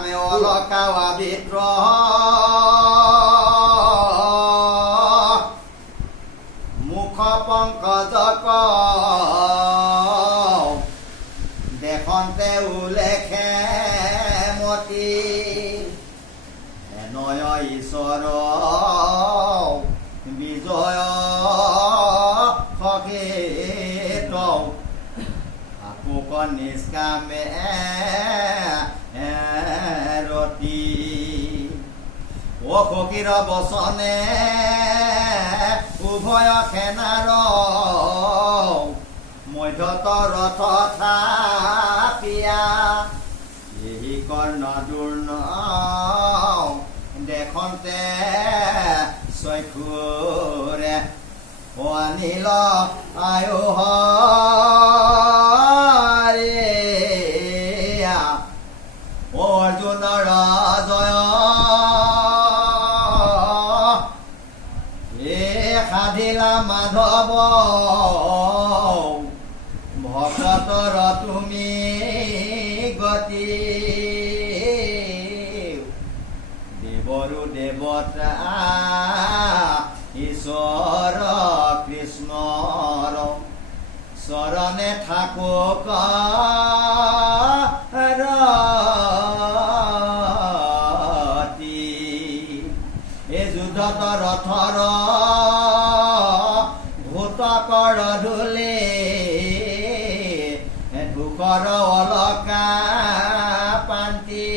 মে অলকাৱা বিদ্ৰোহ মুখ পংকজক দেখন্তে উলেখে মতি নয় ঈশ্বৰ বিজয় সখেত আপোক নিষ্কামে ৰতি ও সখীৰ বচনে উভয় সেনাৰ মধ্যত ৰথ থাপিয়া এই কৰ্ণ দূৰ্ণ দেখন্তে চক্ষুৰে অনিল আয়ু হৰে অৰ্জুনৰ জয় সাধিলা মাধৱ ভকতৰ তুমি গতি দেৱৰো দেৱতা ঈশ্বৰ কৃষ্ণৰ চৰণে থাকক ৰতি এই যুদ্ধত ৰথৰ ভূতকৰ ধূলি ধূকৰ অলকা পান্তি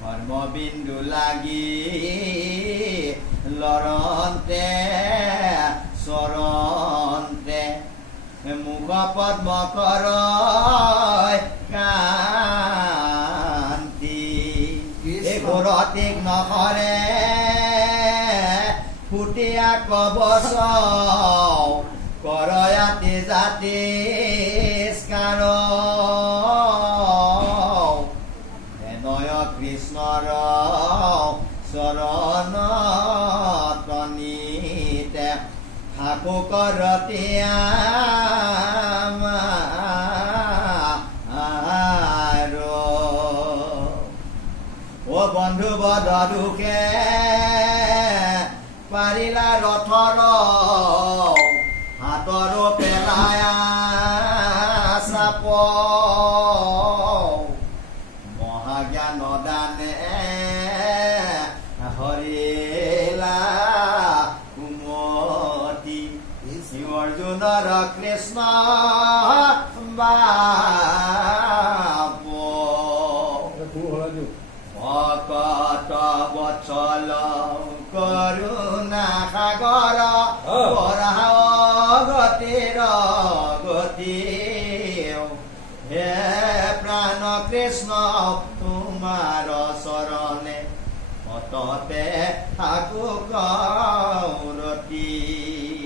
ধৰ্মবিন্দু লাগি লৰন্তে চৰন্তে মুখ পদ্ম কৰ কান্তি এই ঘোৰতিক নহৰে ফুটিয়া কবচ কৰয়াতি জাতি স্কাৰ নয় কৃষ্ণৰ চৰণ তনিতে থাকুক ৰতিয়া ও বন্ধু বধ দুখে পাৰিলা ৰথৰ হাতৰ পেলায়া চাপ মহাজ্ঞান দানে হৰিলা কুমতি অৰ্জুনৰ কৃষ্ণ বাপ ভকত বৎসল কৰুণা সাগৰ পৰাও গতিৰ গতি হে প্ৰাণ কৃষ্ণ তোমাৰ চৰণে সততে থাকুক ৰতি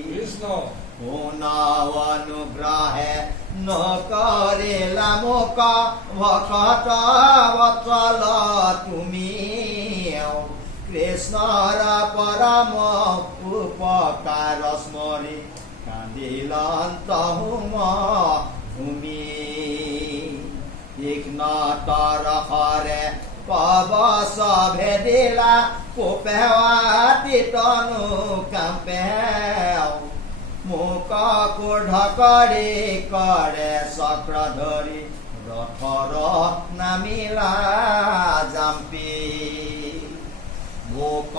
কৃষ্ণ পুন অনুগ্ৰহে নকৰিলা মোক ভকত বৎসল তুমি কৃষ্ণৰ পৰম উপকাৰ স্মৰি কান্দিলন্ত হুম ভূমি তীক্ষ্ণ তৰফৰে কবচ ভেদিলা কোপেৱাতি তনু কাম্পে মুখ ক্ৰোধ কৰি কৰে চক্ৰ ধৰি ৰথৰ নামিলা জাম্পি মুখ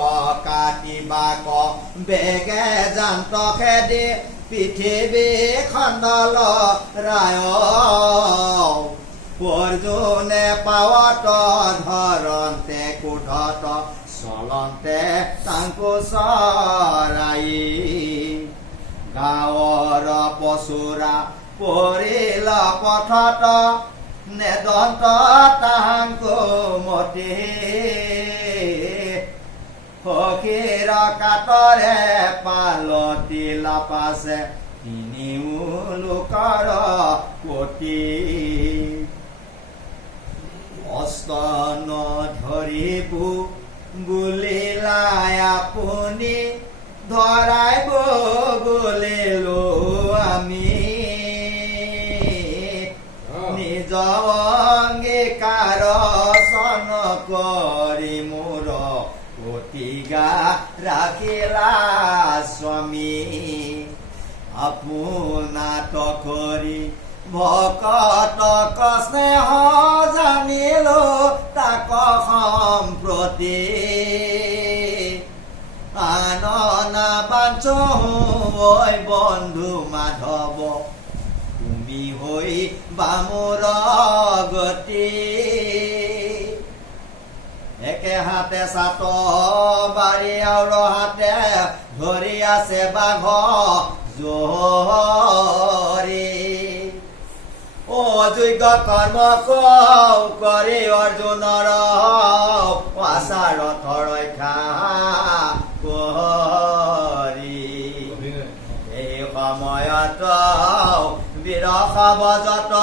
কাটিবাক বেগে জান্ত খেদি পৃথিৱী খণ্ডল ৰায় অৰ্জুনে পাৱত ধৰন্তে ক্ৰোধত চলন্তে তাংকু চৰাই গাঁৱৰ পচুৰা পৰিল পথত নেদন্ত তাহাংকু মতি সখীৰ কাতৰে পালতি লাপাছে তিনিও লোকৰ পতি অস্ত নধৰিব বুলিলাই আপুনি ধৰাইব বুলিলো আমি ৰাখিলা স্বামী আপোনাত কৰি ভকতক স্নেহ জানিলো তাক সম্প্ৰতি আননা বাঞ্চো ঐ বন্ধু মাধৱ তুমি হৈ বামুৰ গতি একে হাতে চাত বাৰী আৰু হাতে ধৰি আছে বাঘ জৰি অযোগ্য কৰ্ম কৰি অৰ্জুনৰ আচাৰত ৰক্ষা কৰি এই সময়ত বিৰস বজত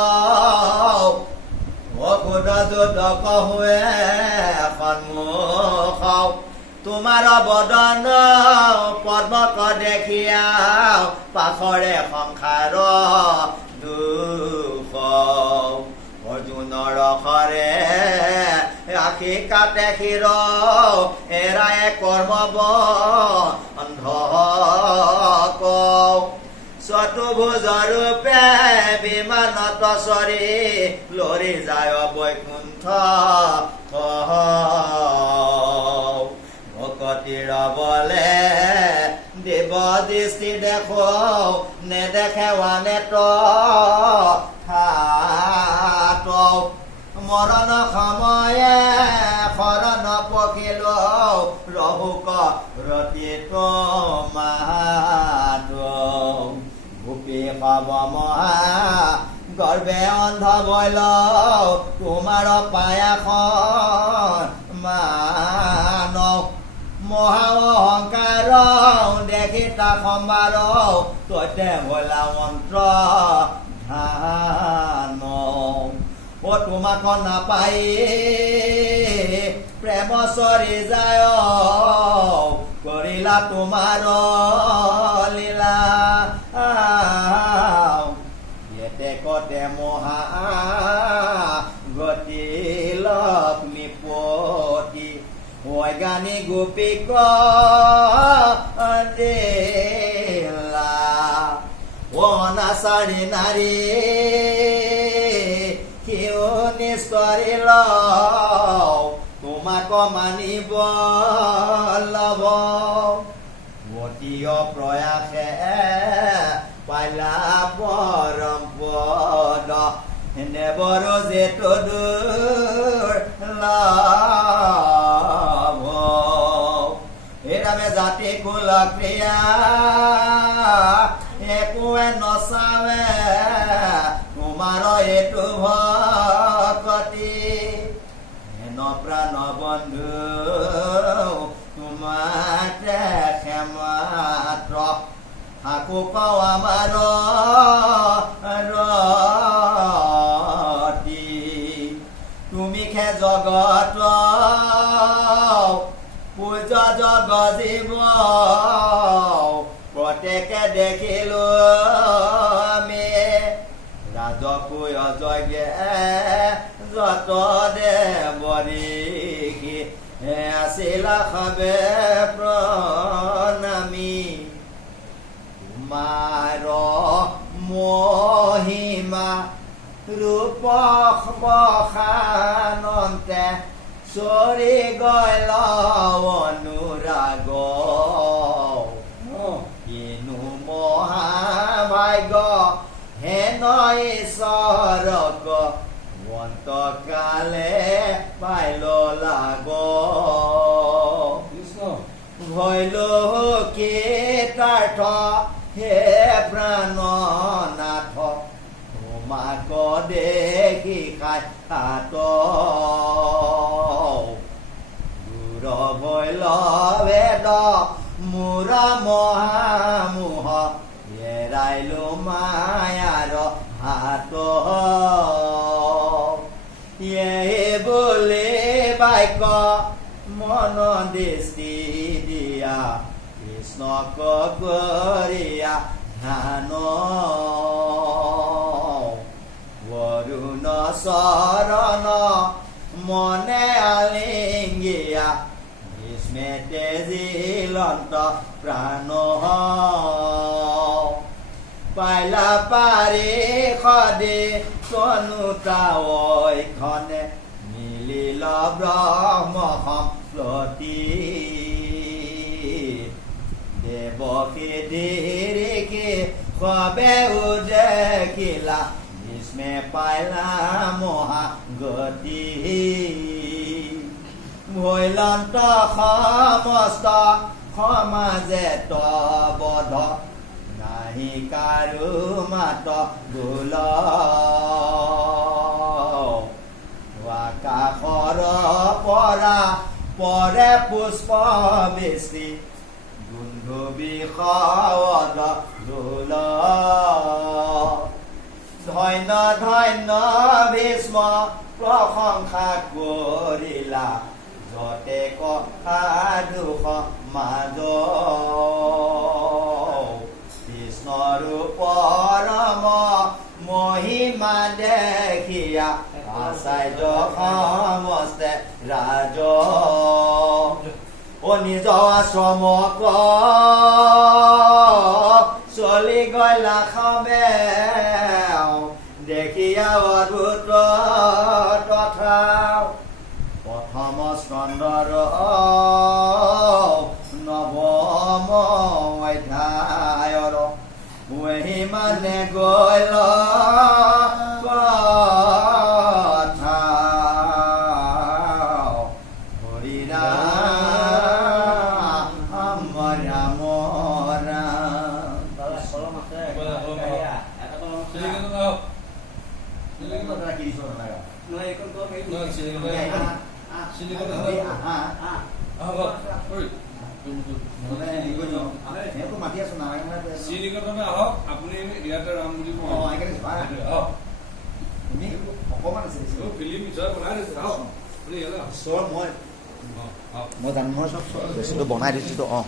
অকুদ যুদ্ধ কহুৱে সন্মুখ তোমাৰ বদন পদ্মক দেখিয়া পাখৰে সংসাৰ দুখ অৰ্জুনৰ খৰে আশী কাটে শিৰ এৰাই কৰ্ম বন্ধ চতুৰ্ভুজ ৰূপে বিমানত চৰি লৰি যায় বৈকুণ্ঠ ভকতিৰ বলে দেৱ দৃষ্টি দেখো নেদেখে নেত মৰণ সময়ে শৰণ পখিল ৰহুক ৰতি মাত ভূপি পাব মহা গৰ্বে অন্ধ বৈল তোমাৰ পায়াখন মানৱ মহা অহংকাৰ দেখি তা সম্বাৰ ততে বলা মন্ত্ৰ ধান ও তোমাক নাপাই প্ৰেম চৰি যায় কৰিলা তোমাৰ লীলা এতে কতে মহা গতি লক্ষ্মীপতি জ্ঞানী গোপীক দিলা অনাচাৰী নাৰী সিও নিষ্কৰিল তোমাক মানিব লব অতীয় প্ৰয়াসে পাইলা পৰম পদ নেবৰ যেটো দূৰ লাভ এৰামে জাতি কুল ক্ৰিয়া একোৱে নচাৱে তোমাৰ এইটো ভকতি হেন প্ৰাণ বন্ধু তোমাৰ ক্ষমাত্ৰ আকো কওঁ আমাৰ ৰতি তুমি খে জগত পূজ জগ জীৱ প্ৰত্যেকে দেখিলো আমি ৰাজকীয় যজ্ঞে যত দেৱৰী আছিলা সবে প্ৰণামী তোমাৰ মহিমা ৰূপ বখানন্তে চৰি গল অনুৰাগ কিনো মহাভাগ্য হেন ঈশ্বৰক অন্তকালে পাইল লাগ ভৈল কীৰ্তাৰ্থ হে প্ৰাণনাথ তোমাক দেখি খাই হাত দূৰ ভৈল বেদ মোৰ মহামোহ এৰাইলো মায়াৰ হাত বোলে বাক্য মন দৃষ্টি দিয়া কৃষ্ণক কৰিয়া ধ্যান বৰুণ চৰণ মনে আলিঙ্গিয়া ভীষ্মে তেজিলন অন্ত প্রাণ পাইলা পারে খদে তনুতা ওইখনে মিলিল ব্রহ্ম সম্প্রতি দেবকে দেরেকে কবে উদেখিলা ভীষ্মে পাইলা মহাগতি ভৈলন্ত সমস্ত সমাজে তবধ নাহি কাৰো মাত বোল আকাশৰ পৰা পৰে পুষ্প বেছি গুন্ধু বিষদ ঢোল ধন্য ধন্য ভীষ্ম প্ৰশংসা কৰিলা যতে কথা দুখ মাজ কৃষ্ণৰ পৰম মহিমা দেখিয়া আচাৰ্য সমস্তে ৰাজ ও নিজ আশ্ৰম চলি গলা খাবে দেখিয়া অদ্ভুত তথা প্ৰথম স্কন্ধৰ নৱম অধ্যায়ৰ মহিমানে গল কথা হৰি ৰাম ৰাম মাতি আছো শ্ৰীনিকেতনে আহক আপুনি ইয়াতে ৰাম বুলি অকমান আছে ফিল্ম নিশ্চয় বনাই দিছে আহক আপুনি ইয়ালৈ আহক চৰ মই জানো মই চব বস্তুটো বনাই দিছোতো আহক